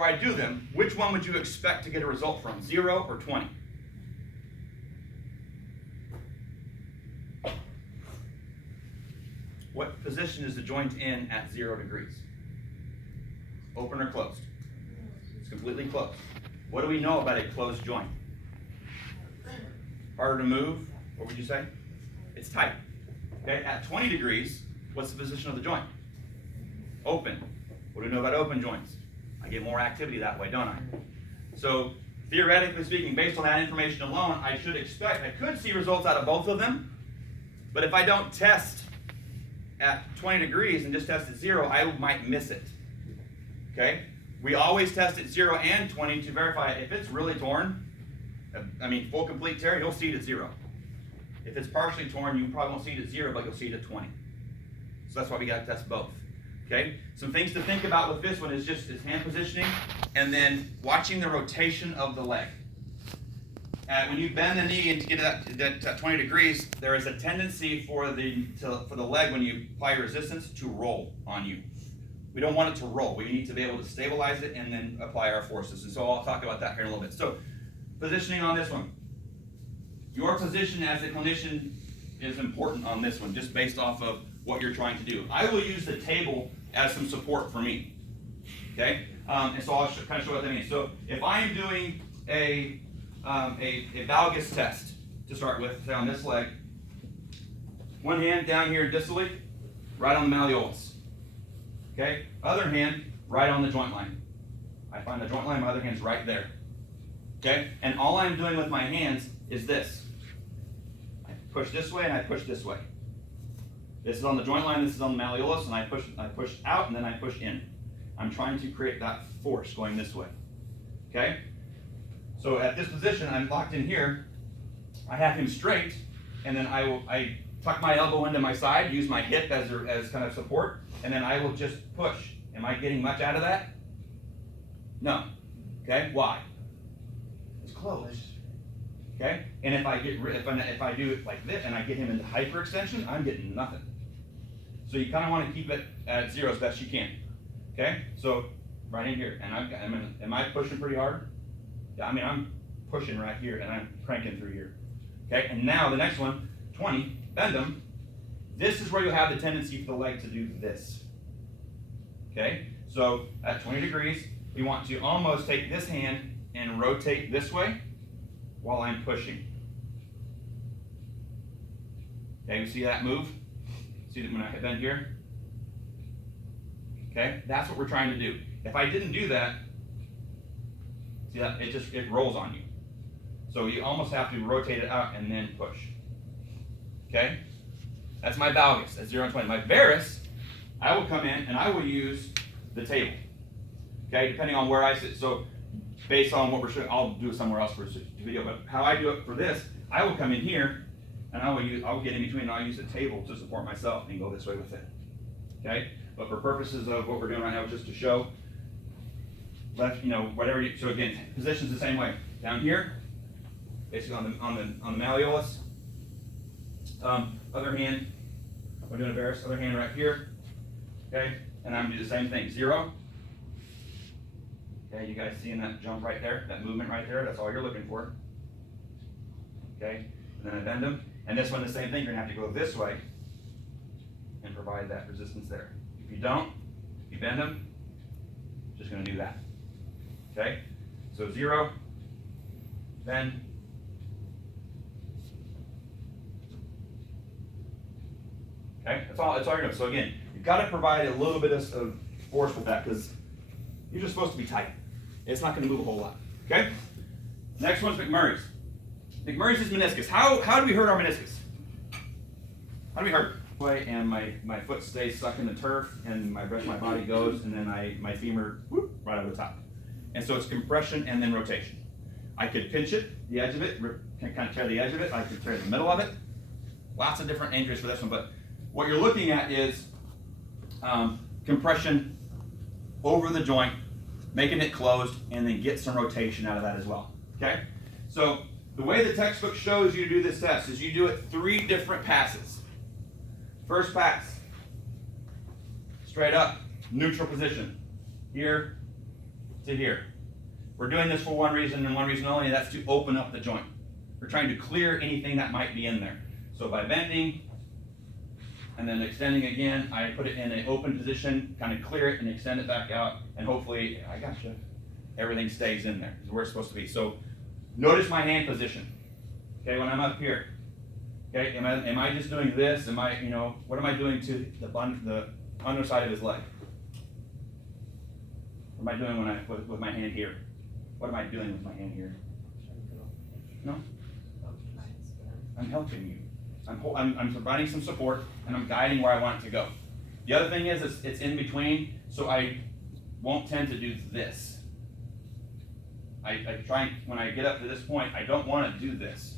before I do them, which one would you expect to get a result from, 0 or 20? What position is the joint in at 0 degrees? Open or closed? It's completely closed. What do we know about a closed joint? Harder to move? What would you say? It's tight. Okay, at 20 degrees, what's the position of the joint? Open. What do we know about open joints? I get more activity that way, don't I? So, theoretically speaking, based on that information alone, I could see results out of both of them, but if I don't test at 20 degrees and just test at 0, I might miss it. Okay? We always test at 0 and 20 to verify it. If it's really torn, full complete tear, you'll see it at 0. If it's partially torn, you probably won't see it at 0, but you'll see it at 20. So that's why we got to test both. Okay? Some things to think about with this one is just hand positioning and then watching the rotation of the leg. When you bend the knee and to get that 20 degrees, there is a tendency for the leg, when you apply resistance, to roll on you. We don't want it to roll. We need to be able to stabilize it and then apply our forces. And so I'll talk about that here in a little bit. So positioning on this one. Your position as a clinician is important on this one, just based off of what you're trying to do. I will use the table as some support for me. Okay? And so I'll kind of show what that means. So if I am doing a valgus test to start with, say on this leg, one hand down here distally, right on the malleolus. Okay? Other hand, right on the joint line. I find the joint line, my other hand's right there. Okay? And all I'm doing with my hands is this. I push this way and I push this way. This is on the joint line, this is on the malleolus, and I push out and then I push in. I'm trying to create that force going this way. Okay? So at this position, I'm locked in here. I have him straight, and then I tuck my elbow into my side, use my hip as kind of support, and then I will just push. Am I getting much out of that? No. Okay? Why? It's closed. Okay? And if I do it like this and I get him into hyperextension, I'm getting nothing. So you kind of want to keep it at 0 as best you can. Okay? So right in here, and am I pushing pretty hard? Yeah, I'm pushing right here and I'm cranking through here. Okay? And now the next one, 20, bend them. This is where you'll have the tendency for the leg to do this. Okay? So at 20 degrees, we want to almost take this hand and rotate this way while I'm pushing. Okay, you see that move? See that when I bend here? Okay, that's what we're trying to do. If I didn't do that, see that? It rolls on you. So you almost have to rotate it out and then push. Okay? That's my valgus at 0 and 20. My varus, I will come in and I will use the table. Okay, depending on where I sit. So based on what we're showing, I'll do it somewhere else for this video. But how I do it for this, I will come in here and I'll get in between and I'll use the table to support myself and go this way with it. Okay? But for purposes of what we're doing right now, just to show left, whatever so again, positions the same way. Down here, basically on the malleolus. Other hand, we're doing a varus, other hand right here. Okay? And I'm gonna do the same thing. 0. Okay, you guys seeing that jump right there, that movement right there? That's all you're looking for. Okay, and then I bend them. And this one, the same thing. You're gonna have to go this way and provide that resistance there. If you don't, you bend them, just gonna do that. Okay, so 0, bend. Okay, that's all you're doing. So again, you've got to provide a little bit of force with that because you're just supposed to be tight. It's not going to move a whole lot. Okay? Next one's McMurray's. McMurray's is meniscus. How do we hurt our meniscus? How do we hurt? And my foot stays stuck in the turf, and my rest of my body goes, and then my femur right over the top. And so it's compression and then rotation. I could pinch it, the edge of it, can kind of tear the edge of it. I could tear the middle of it. Lots of different injuries for this one, but what you're looking at is compression over the joint, making it closed, and then get some rotation out of that as well. Okay? So the way the textbook shows you to do this test is you do it 3 different passes. First pass, straight up, neutral position. Here to here. We're doing this for one reason and one reason only, and that's to open up the joint. We're trying to clear anything that might be in there. So by bending and then extending again, I put it in an open position, kind of clear it and extend it back out, and hopefully, I gotcha, everything stays in there, is where it's supposed to be. So notice my hand position, okay, when I'm up here. Okay, am I just doing this? Am I, what am I doing to the underside of his leg? What am I doing when with my hand here? What am I doing with my hand here? No? I'm helping you. I'm providing some support, and I'm guiding where I want it to go. The other thing is it's in between, so I won't tend to do this. I try, when I get up to this point, I don't want to do this.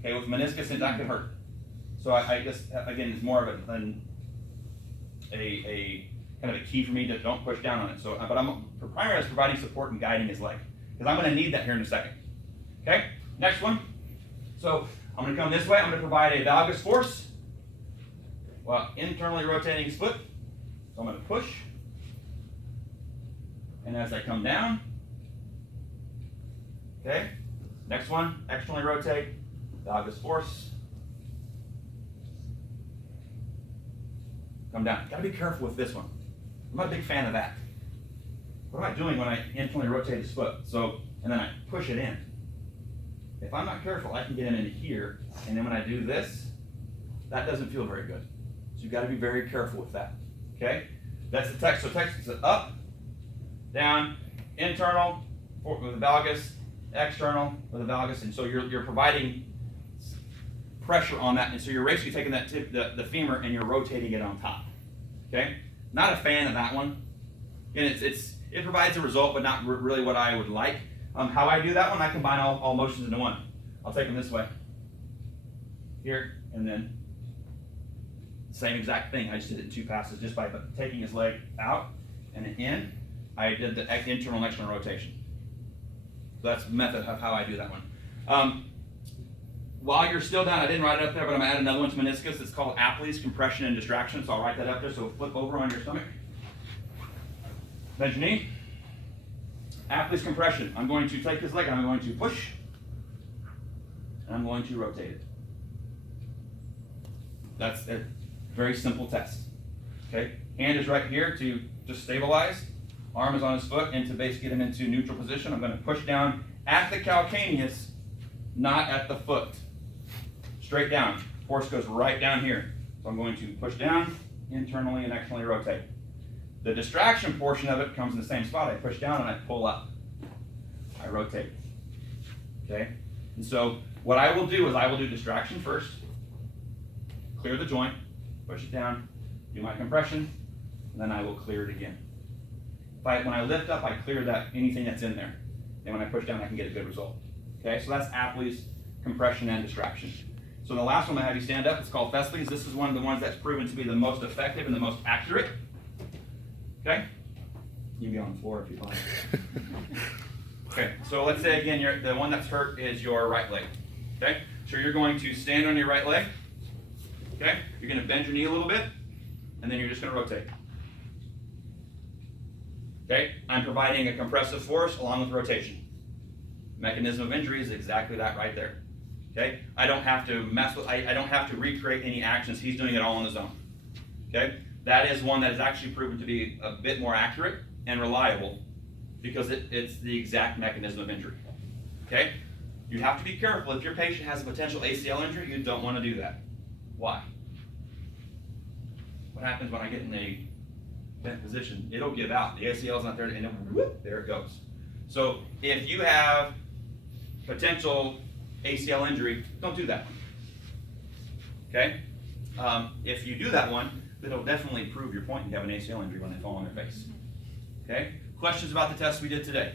Okay, with meniscus, and that could hurt. So I guess, again, it's more of a kind of a key for me to don't push down on it. So, but primarily is providing support and guiding his leg, because I'm going to need that here in a second. Okay, next one. So I'm going to come this way. I'm going to provide a valgus force while internally rotating his foot. So I'm going to push, and as I come down, okay. Next one, externally rotate, valgus force. Come down. Got to be careful with this one. I'm not a big fan of that. What am I doing when I internally rotate his foot? So, and then I push it in. If I'm not careful, I can get him into here, and then when I do this, that doesn't feel very good. So you've got to be very careful with that. Okay? That's the text. So text is up, down, internal with the valgus, external with the valgus, and so you're providing pressure on that, and so you're basically taking that the femur and you're rotating it on top. Okay? Not a fan of that one. And it provides a result, but not really what I would like. How I do that one, I combine all motions into one. I'll take them this way, here, and then same exact thing. I just did it in 2 passes just by taking his leg out and in. I did the internal and external rotation. So that's the method of how I do that one. While you're still down, I didn't write it up there, but I'm going to add another one to meniscus. It's called Apley's compression and distraction, so I'll write that up there. So flip over on your stomach. Bend your knee. Apley's compression. I'm going to take his leg and I'm going to push, and I'm going to rotate it. That's a very simple test. Okay? Hand is right here to just stabilize. Arm is on his foot, and to basically get him into neutral position, I'm going to push down at the calcaneus, not at the foot. Straight down. Force goes right down here. So I'm going to push down, internally and externally rotate. The distraction portion of it comes in the same spot. I push down and I pull up. I rotate. Okay? And so what I will do is I will do distraction first, clear the joint, push it down, do my compression, and then I will clear it again. When I lift up, I clear anything that's in there. And when I push down, I can get a good result. Okay, so that's Apley's compression and distraction. So the last one I have you stand up, it's called Festley's. This is one of the ones that's proven to be the most effective and the most accurate. Okay? You can be on the floor if you like. Okay, so let's say again, the one that's hurt is your right leg. Okay? So you're going to stand on your right leg. Okay? You're going to bend your knee a little bit, and then you're just going to rotate. Okay? I'm providing a compressive force along with rotation. Mechanism of injury is exactly that right there. Okay? I don't have to I don't have to recreate any actions. He's doing it all on his own. Okay? That is one that is actually proven to be a bit more accurate and reliable because it's the exact mechanism of injury. Okay? You have to be careful. If your patient has a potential ACL injury, you don't want to do that. Why? What happens when I get in a bent position? It'll give out. The ACL is not there, and whoop, there it goes. So if you have potential ACL injury, don't do that one. Okay? If you do that one, it'll definitely prove your point. You have an ACL injury when they fall on their face. Okay? Questions about the test we did today?